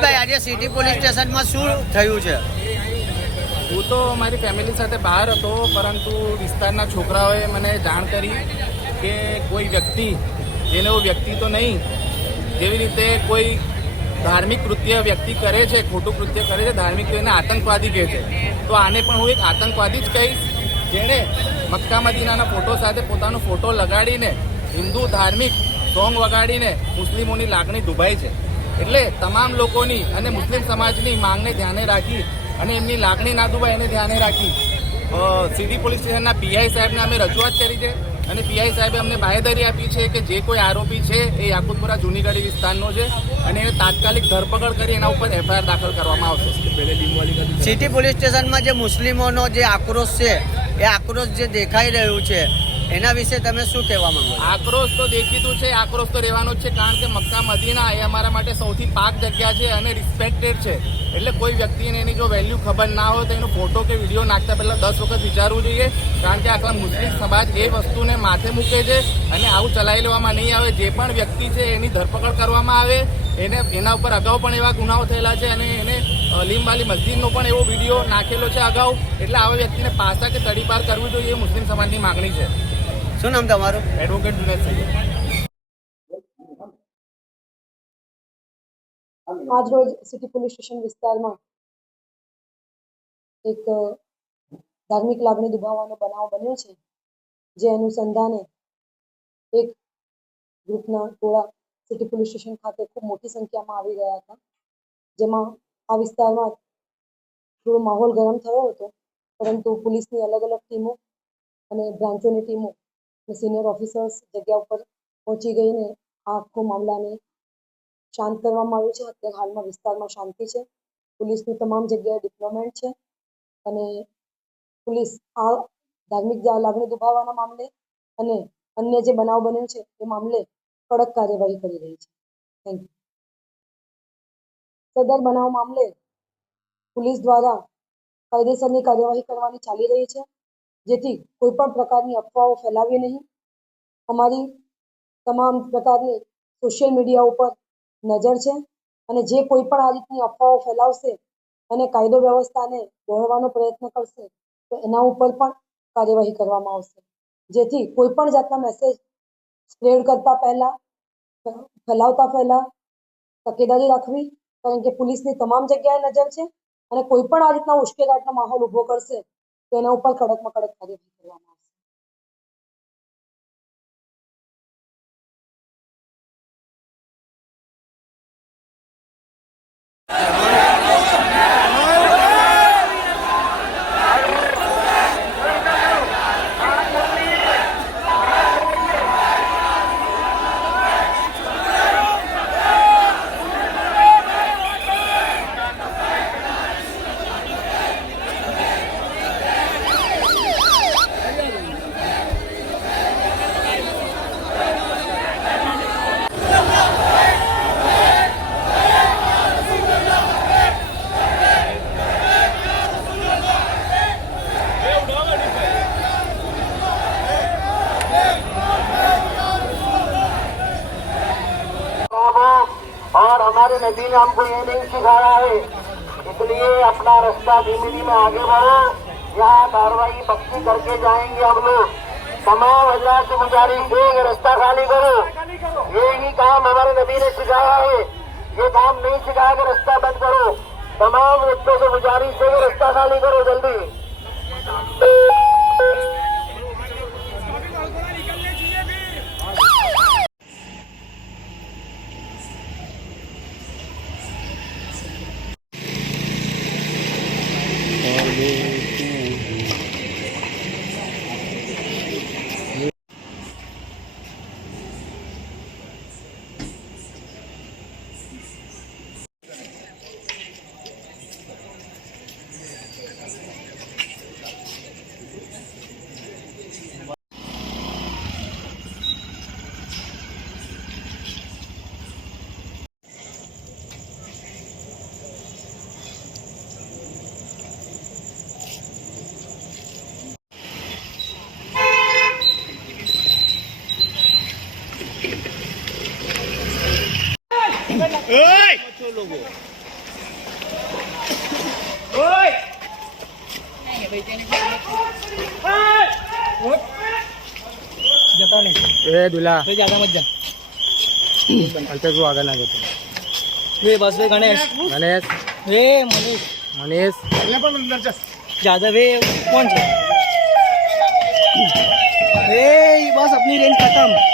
અમિતભાઈ, આજે city police સ્ટેશનમાં શું થયું છે? હું તો મારી ફેમિલી સાથે બહાર હતો, પરંતુ વિસ્તારના છોકરાઓએ મને જાણ કરી કે કોઈ વ્યક્તિ, જેને વ્યક્તિ તો નહીં, જેવી રીતે કોઈ ધાર્મિક કૃત્ય વ્યક્તિ કરે છે, ખોટું કૃત્ય કરે છે, ધાર્મિક એને આતંકવાદી કહે છે. તો આને પણ હું એક આતંકવાદી જ કહીશ, જેણે મક્કા મદીનાના ફોટો સાથે પોતાનો ફોટો લગાડીને હિન્દુ ધાર્મિક સોંગ વગાડીને મુસ્લિમોની લાગણી દુભાઈ છે. એટલે તમામ લોકોની અને મુસ્લિમ સમાજની માંગને ધ્યાને રાખી અને એમની લાગણી ના દુભાય એને ધ્યાને રાખી સિટી પોલીસ સ્ટેશનના પીઆઈ સાહેબને અમે રજૂઆત કરી છે અને પીઆઈ સાહેબે અમને બાહેધરી આપી છે કે જે કોઈ આરોપી છે એ યાકુતપુરા જૂનીગઢી વિસ્તારનો છે અને એને તાત્કાલિક ધરપકડ કરી એના ઉપર એફઆઈઆર દાખલ કરવામાં આવશે. સિટી પોલીસ સ્ટેશનમાં જે મુસ્લિમોનો જે આક્રોશ છે, એ આક્રોશ જે દેખાઈ રહ્યું છે, એના વિશે તમે શું કહેવા માંગો? આક્રોશ તો દેખીતું છે, આક્રોશ તો રહેવાનો જ છે, કારણ કે મક્કા મદીના એ અમારા માટે સૌથી પાક જગ્યા છે અને રિસ્પેક્ટેડ છે. એટલે કોઈ વ્યક્તિને એની જો વેલ્યુ ખબર ના હોય તો એનો ફોટો કે વિડીયો નાખતા પહેલા 10 વખત વિચારવું જોઈએ, કારણ કે આખા મુસ્લિમ સમાજ એ વસ્તુને માથે મૂકે છે અને આવું ચલાવી લેવામાં નહીં આવે. જે પણ વ્યક્તિ છે એની ધરપકડ કરવામાં આવે. એના ઉપર અગાઉ પણ એવા ગુનાઓ થયેલા છે અને એને લીમવાલી મસ્જિદનો પણ એવો વિડીયો નાખેલો છે અગાઉ. એટલે આવા વ્યક્તિને પાસા કે તડીપાર કરવી જોઈએ, એ મુસ્લિમ સમાજની માગણી છે. શું નામ તમારું? એડવોકેટ જુનેદ સૈયદ. આજ રોજ સિટી પોલીસ સ્ટેશન વિસ્તારમાં એક ધાર્મિક લાગણી દુભાવવાનો બનાવ બન્યો છે, જે અનુસંધાને એક ગ્રુપના ટોળા સિટી પોલીસ સ્ટેશન ખાતે ખૂબ મોટી સંખ્યામાં આવી ગયા હતા, જેમાં આ વિસ્તારમાં થોડો માહોલ ગરમ થયો હતો. પરંતુ પોલીસની અલગ અલગ ટીમો અને બ્રાન્ચોની ટીમો સિનિયર ઓફિસર્સ જગ્યા ઉપર પહોંચી ગઈને આ આખો મામલાને શાંત કરવામાં આવ્યું છે. અત્યારે હાલમાં વિસ્તારમાં શાંતિ છે. પોલીસનું તમામ જગ્યાએ ડિપ્લોયમેન્ટ છે અને પોલીસ આ ધાર્મિક લાગણી દુભાવવાના મામલે અને અન્ય જે બનાવ બન્યો છે એ મામલે કડક કાર્યવાહી કરી રહી છે. Thank you. સદર બનાવ મામલે પોલીસ દ્વારા કાયદેસરની કાર્યવાહી કરવાની ચાલી રહી છે, જેથી કોઈ પણ પ્રકારની અફવાઓ ફેલાવી નહીં. અમારી તમામ પ્રકારની સોશિયલ મીડિયા ઉપર નજર છે અને જે કોઈ પણ આ રીતની અફવાઓ ફેલાવશે અને કાયદો વ્યવસ્થાને દોહરવાનો પ્રયત્ન કરશે તો એના ઉપર પણ કાર્યવાહી કરવામાં આવશે. જેથી કોઈ પણ જાતના મેસેજ સ્પ્રેડ કરતા પહેલા, ફેલાવતા પહેલા તકેદારી રાખવી, કારણ કે પોલીસની તમામ જગ્યાએ નજર છે અને કોઈ પણ આ રીતના ઉશ્કેરાટનો માહોલ ઊભો કરશે તો એના ઉપર કડકમાં કડક કાર્યવાહી કરવામાં આવશે. और हमारे नबी ने हमको ये नहीं सिखाया है, इसलिए अपना रास्ता धीमे धीमे आगे बढ़ो. यहाँ कार्रवाई पक्की करके जाएंगे हम लोग. तमाम हजरात से गुजारिश है कि रास्ता खाली करो. ये ही काम हमारे नबी ने सिखाया है. ये काम नहीं सिखाया कि रास्ता बंद करो. तमाम व्यक्तियों से गुजारिश है कि रास्ता खाली करो जल्दी. जता नहीं ए दुला तो ज्यादा मत जा अंतर तू आगे ना जातो वे बस वे गणेश गणेश वे मनीष मनीष ज्यादा वे कौन से वे बस अपनी रेंज खत्म